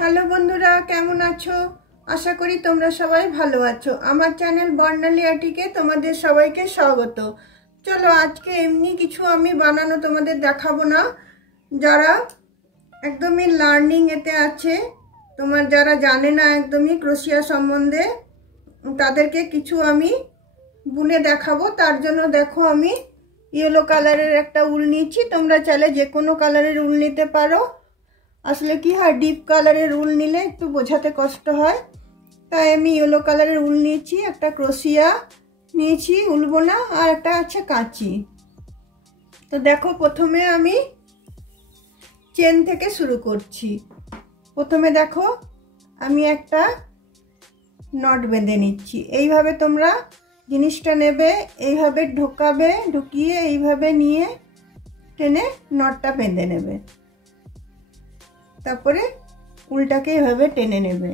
Hello বন্ধুরা, কেমন আছো? আশা করি তোমরা সবাই ভালো আছো। আমার চ্যানেল বর্ণালী আর্টিকে তোমাদের সবাইকে স্বাগত। চলো আজকে এমনি কিছু আমি বানানো তোমাদের দেখাবো না। যারা একদমই লার্নিং এতে আছে, তোমার যারা জানে না একদমই ক্রোশিয়া সম্বন্ধে, তাদেরকে কিছু আমি বুনে দেখাবো। তার জন্য দেখো আমি ইয়েলো কালারের একটা উল নিয়েছি। তোমরা চাইলে যে কোনো কালারের উল নিতে পারো। আসলে কি হয়, ডিপ কালারের উল নিলে একটু বোঝাতে কষ্ট হয়, তাই আমি ইয়েলো কালারের উল নিয়েছি। একটা ক্রোশিয়া নিয়েছি উল বোনা, আর একটা আছে কাঁচি। তো দেখো প্রথমে আমি চেন থেকে শুরু করছি। প্রথমে দেখো আমি একটা নট বেঁধে নিচ্ছি। এইভাবে তোমরা জিনিসটা নেবে, এইভাবে ঢোকাবে, ঢুকিয়ে এইভাবে নিয়ে টেনে নটটা বেঁধে নেবে। তারপরে উলটাকে এইভাবে টেনে নেবে,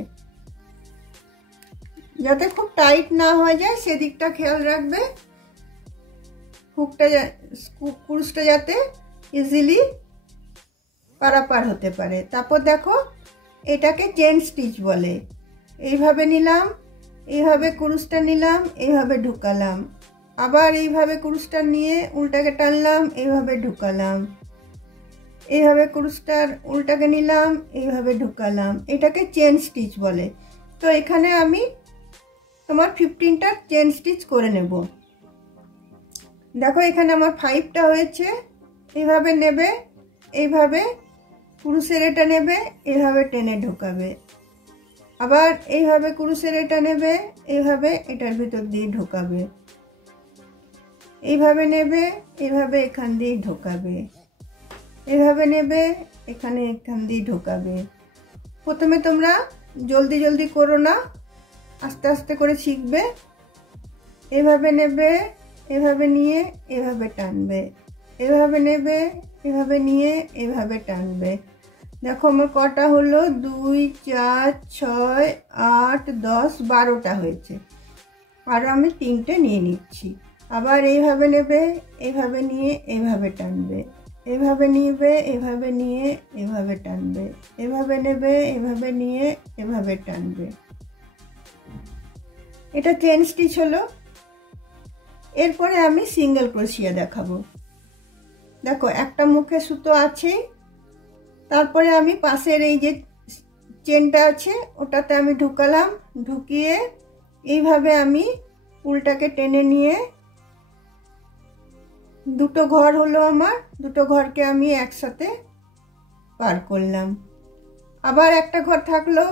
যাতে খুব টাইট না হয়ে যায় সেদিকটা খেয়াল রাখবে। হুকটা কুরুশটা যাতে ইজিলি পারাপার হতে পারে। তারপর দেখো এটাকে চেন স্টিচ বলে। এইভাবে নিলাম, এইভাবে কুরুশটা নিলাম, এইভাবে ঢুকালাম, আবার এইভাবে কুরুশটা নিয়ে উলটাকে টানলাম, এইভাবে ঢুকালাম, এইভাবে কুরুশটার উল্টাকে নিলাম, এইভাবে ঢুকালাম। এটাকে চেন স্টিচ বলে। তো এখানে আমি তোমার 15টা চেন স্টিচ করে নেব। দেখো এখানে আমার 5টা হয়েছে। এইভাবে নেবে, এইভাবে কুরুশের এটা নেবে, এইভাবে টেনে ঢোকাবে, আবার এইভাবে কুরুশের এটা নেবে, এইভাবে এটার ভিতর দিয়ে ঢোকাবে, এইভাবে নেবে, এইভাবে এখান দিয়ে ঢোকাবে, এভাবে নেবে, এখানে এখান দিয়ে ঢোকাবে। প্রথমে তোমরা জলদি জলদি করো না, আস্তে আস্তে করে শিখবে। এভাবে নেবে, এভাবে নিয়ে এভাবে টানবে, এভাবে নেবে, এভাবে নিয়ে এভাবে টানবে। দেখো আমার কটা হলো, 2 4 6 8 10 12টা হয়েছে। আর আমি 3টে নিয়ে নিচ্ছি। আবার এইভাবে নেবে, এইভাবে নিয়ে এইভাবে টানবে, এভাবে নিবে, এভাবে নিয়ে এভাবে টানবে, এভাবে নেবে, এভাবে নিয়ে এভাবে টানবে। এটা চেন স্টিচ হলো। এরপরে আমি সিঙ্গেল ক্রোশিয়া দেখাবো। দেখো একটা মুখে সুতো আছে, তারপরে আমি পাশের এই যে চেনটা আছে ওটাতে আমি ঢুকালাম, ঢুকিয়ে এইভাবে আমি উলটাকে টেনে নিয়ে দুটো ঘর হলো আমার, দুটো ঘরকে আমি একসাথে পার করলাম। আবার একটা ঘর থাকলো,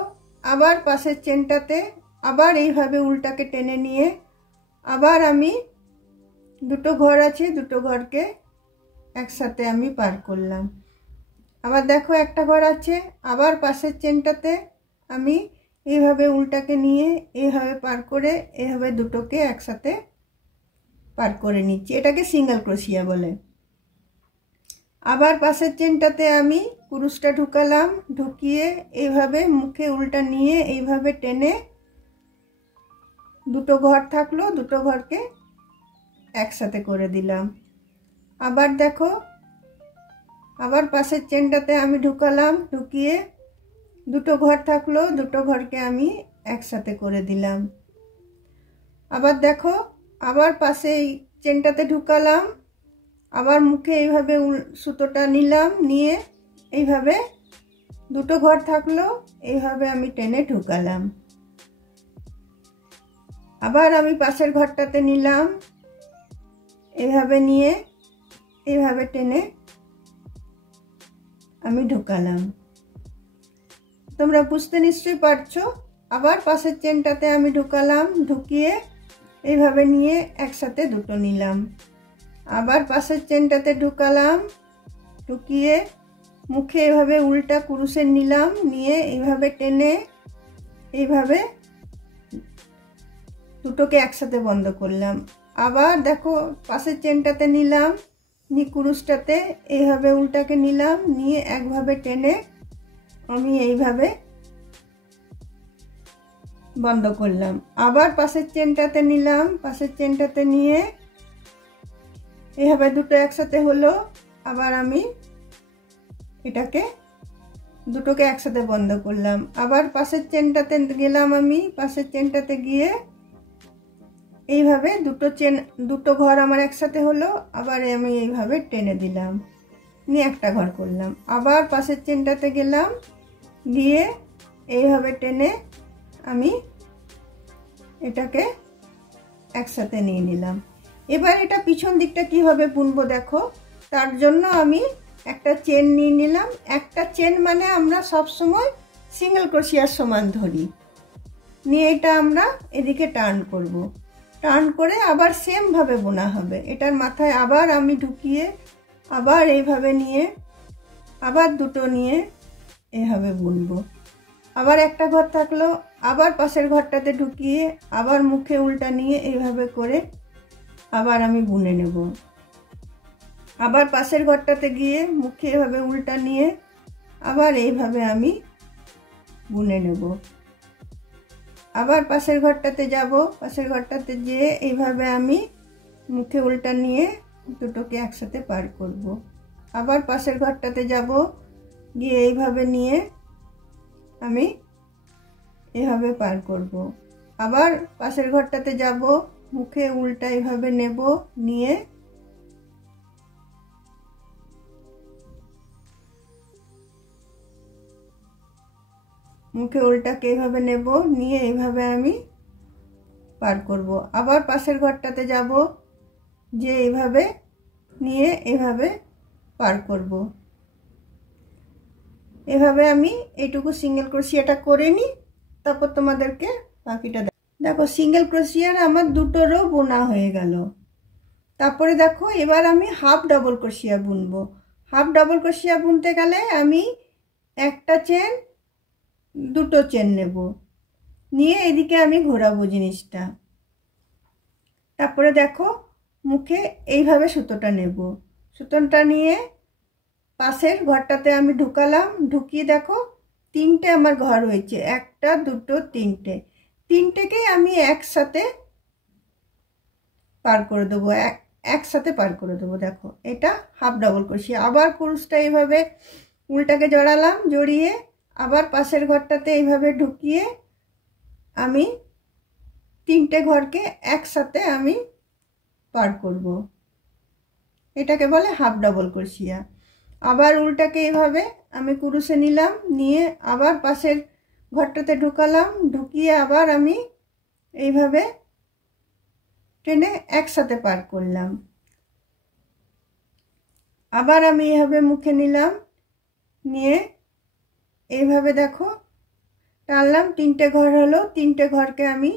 আবার পাশের চেনটাতে আবার এইভাবে উলটাকে টেনে নিয়ে আবার আমি দুটো ঘর আছে, দুটো ঘরকে একসাথে আমি পার করলাম। আবার দেখো একটা ঘর আছে, আবার পাশের চেনটাতে আমি এইভাবে উলটাকে নিয়ে এইভাবে পার করে এইভাবে দুটোকে একসাথে পার করে নিচ্ছি। এটাকে সিঙ্গেল ক্রোশিয়া বলে। আবার পাশের চেনটাতে আমি কুরুশটা ঢুকালাম, ঢুকিয়ে এইভাবে মুখে উল্টা নিয়ে এইভাবে টেনে দুটো ঘর থাকলো, দুটো ঘরকে একসাথে করে দিলাম। আবার দেখো আবার পাশের চেনটাতে আমি ঢুকালাম, ঢুকিয়ে দুটো ঘর থাকলো, দুটো ঘরকে আমি একসাথে করে দিলাম। আবার দেখো আবার পাশে এই চেনটাতে ঢুকালাম, আবার মুখে এইভাবে সুতোটা নিলাম, নিয়ে এইভাবে দুটো ঘর থাকলো, এইভাবে আমি টেনে ঢুকালাম। আবার আমি পাশের ঘরটাতে নিলাম, এইভাবে নিয়ে এইভাবে টেনে আমি ঢুকালাম। তোমরা বুঝতে নিশ্চয়ই পারছো। আবার পাশের চেনটাতে আমি ঢুকালাম, ঢুকিয়ে এইভাবে নিয়ে একসাথে দুটো নিলাম। আবার পাশের চেনটাতে ঢুকালাম, ঢুকিয়ে মুখে এইভাবে উল্টা কুরুশের নিলাম, নিয়ে এইভাবে টেনে এইভাবে দুটোকে একসাথে বন্ধ করলাম। আবার দেখো পাশের চেনটাতে নিলাম, নিয়ে কুরুশটাতে এইভাবে উল্টাকে নিলাম, নিয়ে একভাবে টেনে আমি এইভাবে বন্ধ করলাম। আবার পাশের চেনটাতে নিলাম, পাশের চেনটাতে নিয়ে এইভাবে দুটো একসাথে হলো। আবার আমি এটাকে দুটোকে একসাথে বন্ধ করলাম। আবার পাশের চেনটাতে গেলাম, আমি পাশের চেনটাতে গিয়ে এইভাবে দুটো ঘর আমার একসাথে হলো। আবার আমি এইভাবে টেনে দিলাম, নিয়ে একটা ঘর করলাম। আবার পাশের চেনটাতে গেলাম, গিয়ে এইভাবে টেনে আমি এটাকে একসাথে নিয়ে নিলাম। এবার এটা পিছন দিকটা কিভাবে বুনবো দেখো। তার জন্য আমি একটা চেন নিয়ে নিলাম। একটা চেন মানে আমরা সব সময় সিঙ্গেল ক্রোশিয়ার সমান ধরি, নিয়ে এটা আমরা এদিকে টার্ন করব। টার্ন করে আবার সেম ভাবে বোনা হবে। এটার মাথায় আবার আমি ঢুকিয়ে আবার এইভাবে নিয়ে আবার দুটো নিয়ে এইভাবে বুনবো। আবার একটা ঘর থাকলো, আবার পাশের ঘরটাতে ঢুকিয়ে আবার মুখে উল্টা নিয়ে এইভাবে করে আবার আমি বুনে নেব। আবার পাশের ঘরটাতে গিয়ে মুখে এভাবে উল্টা নিয়ে আবার এইভাবে আমি বুনে নেব। আবার পাশের ঘরটাতে যাব, পাশের ঘরটাতে যেয়ে এইভাবে আমি মুখে উল্টা নিয়ে দুটোকে একসাথে পার করব। আবার পাশের ঘরটাতে যাব, গিয়ে এইভাবে নিয়ে আমি এভাবে পার করব। আবার পাশের ঘরটাতে যাব, মুখে উল্টা এইভাবে নেব, নিয়ে মুখে উল্টাকে এইভাবে নেব, নিয়ে এইভাবে আমি পার করব। আবার পাশের ঘরটাতে যাব, যে এইভাবে নিয়ে এইভাবে পার করব। এভাবে আমি এইটুকু সিঙ্গেল ক্রোশিয়াটা করে নিই, তারপর তোমাদেরকে বাকিটা দেখো। সিঙ্গেল ক্রোশিয়ার আমার দুটোরও বোনা হয়ে গেল। তারপরে দেখো এবার আমি হাফ ডাবল ক্রোশিয়া বুনবো। হাফ ডাবল ক্রোশিয়া বুনতে গেলে আমি একটা চেন দুটো চেন নেব, নিয়ে এদিকে আমি ঘোরাবো জিনিসটা। তারপরে দেখো মুখে এইভাবে সুতোটা নেব। সুতোটা নিয়ে পাশের ঘরটাতে আমি ঢুকালাম, ঢুকিয়ে দেখো তিনটে আমার ঘর হয়েছে, একটা দুটো তিনটে। তিনটেকেই আমি একসাথে পার করে দেবো, একসাথে পার করে দেবো। দেখো এটা হাফ ডাবল ক্রোশিয়া। আবার কুরুশটা এইভাবে উল্টাকে জড়ালাম, জড়িয়ে আবার পাশের ঘরটাতে এইভাবে ঢুকিয়ে আমি তিনটে ঘরকে একসাথে আমি পার করব। এটাকে বলে হাফ ডাবল ক্রোশিয়া। আবার উল্টাকে এইভাবে আমি কুরুশে নিলাম, নিয়ে আবার পাশের ঘরটাতে ঢুকালাম, ঢুকিয়ে আবার আমি এইভাবে টেনে একসাথে পার করলাম। আবার আমি এইভাবে মুখে নিলাম, নিয়ে এইভাবে দেখো টানলাম, তিনটে ঘর হলো। তিনটে ঘরকে আমি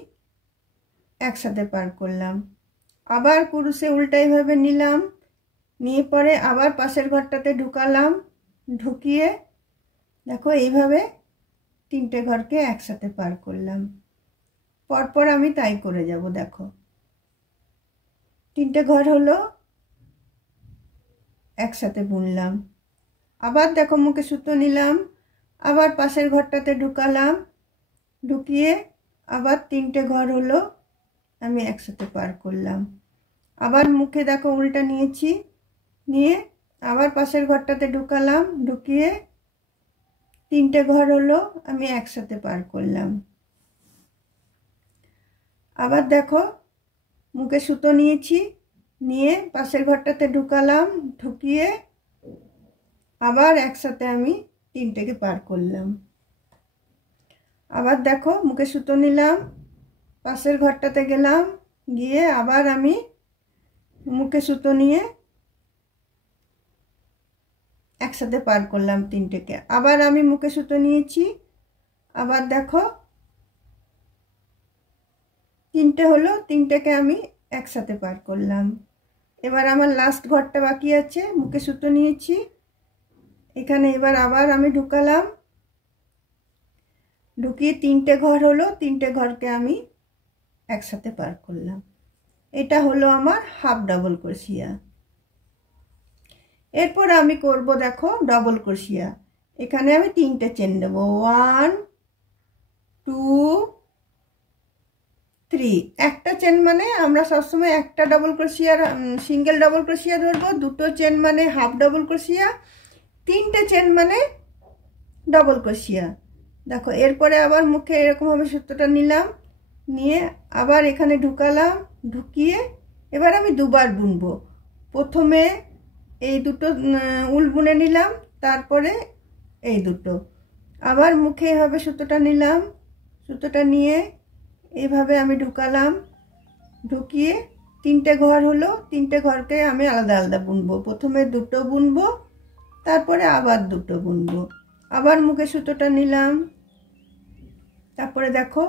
একসাথে পার করলাম। আবার কুরুশে উল্টা এইভাবে নিলাম, নিয়ে পরে আবার পাশের ঘরটাতে ঢুকালাম, ঢুকিয়ে দেখো এইভাবে তিনটে ঘরকে একসাথে পার করলাম। পরপর আমি তাই করে যাব। দেখো তিনটে ঘর হলো, একসাথে বুনলাম। আবার দেখো মুখে সুতো নিলাম, আবার পাশের ঘরটাতে ঢুকালাম, ঢুকিয়ে আবার তিনটে ঘর হলো, আমি একসাথে পার করলাম। আবার মুখে দেখো উল্টা নিয়েছি, নিয়ে আবার পাশের ঘরটাতে ঢুকালাম, ঢুকিয়ে তিনটে ঘর হলো, আমি একসাথে পার করলাম। আবার দেখো মুখে সুতো নিয়েছি, নিয়ে পাশের ঘরটাতে ঢুকালাম, ঢুকিয়ে আবার একসাথে আমি তিনটেকে পার করলাম। আবার দেখো মুখে সুতো নিলাম, পাশের ঘরটাতে গেলাম, গিয়ে আবার আমি মুখে সুতো নিয়ে একসাথে পার করলাম তিনটেকে। আবার আমি মুখে সুতো নিয়েছি, আবার দেখো তিনটে হলো, তিনটেকে আমি একসাথে পার করলাম। এবার আমার লাস্ট ঘরটা বাকি আছে, মুখে সুতো নিয়েছি, এখানে এবার আবার আমি ঢুকালাম, ঢুকিয়ে তিনটে ঘর হলো, তিনটে ঘরকে আমি একসাথে পার করলাম। এটা হলো আমার হাফ ডাবল ক্রোশিয়া। এরপর আমি করব দেখো ডাবল ক্রোশিয়া। এখানে আমি তিনটে চেন দেবো, 1 2 3। একটা চেন মানে আমরা সবসময় একটা ডাবল ক্রোশিয়ার সিঙ্গেল ডাবল ক্রোশিয়া ধরবো। দুটো চেন মানে হাফ ডাবল ক্রোশিয়া। তিনটে চেন মানে ডবল ক্রোশিয়া। দেখো এরপরে আবার মুখে এরকমভাবে সুতোটা নিলাম, নিয়ে আবার এখানে ঢুকালাম, ঢুকিয়ে এবার আমি দুবার বুনবো। প্রথমে এই দুটো উল বুনে নিলাম, তারপরে এই দুটো আবার মুখে এভাবে সুতোটা নিলাম, সুতোটা নিয়ে এইভাবে আমি ঢুকালাম, ঢুকিয়ে তিনটে ঘর হলো, তিনটে ঘরকে আমি আলাদা আলাদা বুনবো। প্রথমে দুটো বুনবো, তারপরে আবার দুটো বুনবো। আবার মুখে সুতোটা নিলাম, তারপরে দেখো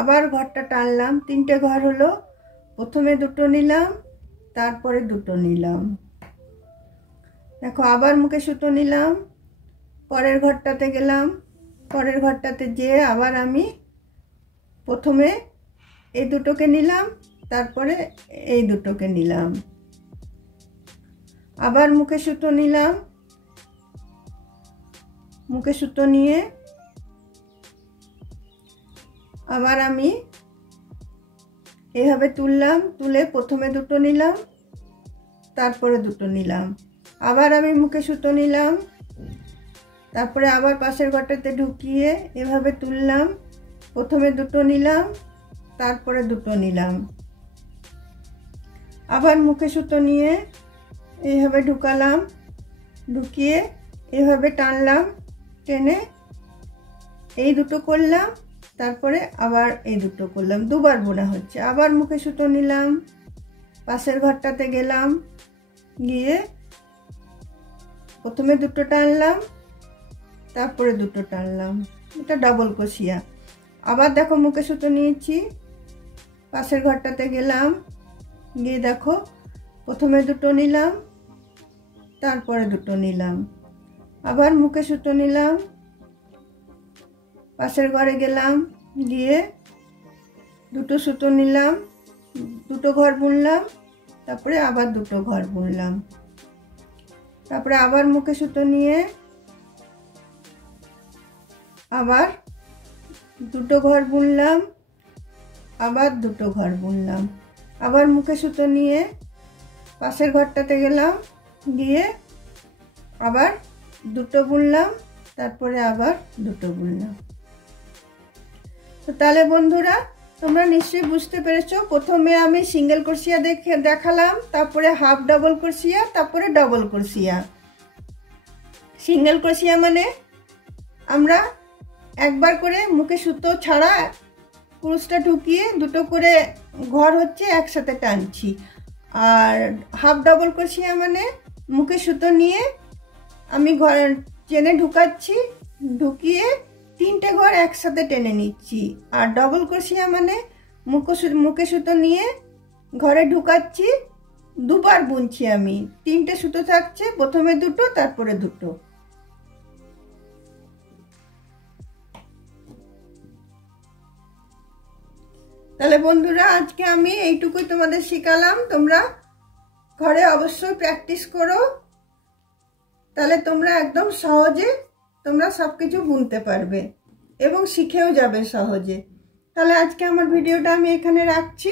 আবার ঘরটা টানলাম, তিনটে ঘর হলো, প্রথমে দুটো নিলাম, তারপরে দুটো নিলাম। দেখো আবার মুখে সুতো নিলাম, পরের ঘরটাতে গেলাম, পরের ঘরটাতে যেয়ে আবার আমি প্রথমে এই দুটোকে নিলাম, তারপরে এই দুটোকে নিলাম। আবার মুখে সুতো নিলাম, মুখে সুতো নিয়ে আবার আমি এভাবে তুললাম, তুলে প্রথমে দুটো নিলাম, তারপরে দুটো নিলাম। আবার আমি মুখে সুতো নিলাম, তারপরে আবার পাশের ঘরটাতে ঢুকিয়ে এভাবে তুললাম, প্রথমে দুটো নিলাম, তারপরে দুটো নিলাম। আবার মুখে সুতো নিয়ে এইভাবে ঢুকালাম, ঢুকিয়ে এভাবে টানলাম, টেনে এই দুটো করলাম, তারপরে আবার এই দুটো করলাম, দুবার বোনা হচ্ছে। আবার মুখে সুতো নিলাম, পাশের ঘরটাতে গেলাম, গিয়ে প্রথমে দুটো টানলাম, তারপরে দুটো টানলাম, এটা ডবল ক্রোশিয়া। আবার দেখো মুখে সুতো নিয়েছি, পাশের ঘরটাতে গেলাম, গিয়ে দেখো প্রথমে দুটো নিলাম, তারপরে দুটো নিলাম। আবার মুখে সুতো নিলাম, পাশের ঘরে গেলাম, গিয়ে দুটো সুতো নিলাম, দুটো ঘর বুনলাম, তারপরে আবার দুটো ঘর বুনলাম। তারপরে আবার মুখে সুতো নিয়ে আবার দুটো ঘর বুনলাম, আবার দুটো ঘর বুনলাম। আবার মুখে সুতো নিয়ে পাশের ঘরটাতে গেলাম, গিয়ে আবার দুটো বুনলাম, তারপরে আবার দুটো বুনলাম। তো তাহলে বন্ধুরা তোমরা নিশ্চয়ই বুঝতে পেরেছো, প্রথমে আমি সিঙ্গেল ক্রোশিয়া দেখালাম, তারপরে হাফ ডবল ক্রোশিয়া, তারপরে ডবল ক্রোশিয়া। সিঙ্গেল ক্রোশিয়া মানে আমরা একবার করে মুখে সুতো ছাড়া কুরুশটা ঢুকিয়ে দুটো করে ঘর হচ্ছে একসাথে টানছি। আর হাফ ডবল ক্রোশিয়া মানে মুখে সুতো নিয়ে আমি ঘর টেনে ঢুকাচ্ছি, ঢুকিয়ে তিনটে ঘর একসাথে টেনে নিচ্ছি। আর ডবল ক্রোশিয়া মানে মুখে সুতো নিয়ে ঘরে ঢুকাচ্ছি, দুবার বুনছি আমি, তিনটে সুতো থাকছে, প্রথমে দুটো তারপরে দুটো। তাহলে বন্ধুরা আজকে আমি এইটুকুই তোমাদের শেখালাম, তোমরা ঘরে অবশ্যই প্র্যাকটিস করো, তাহলে তোমরা একদম সহজে তোমরা সবকিছু বুনতে পারবে এবং শিখেও যাবে সহজে। তাহলে আজকে আমার ভিডিওটা আমি এখানে রাখছি।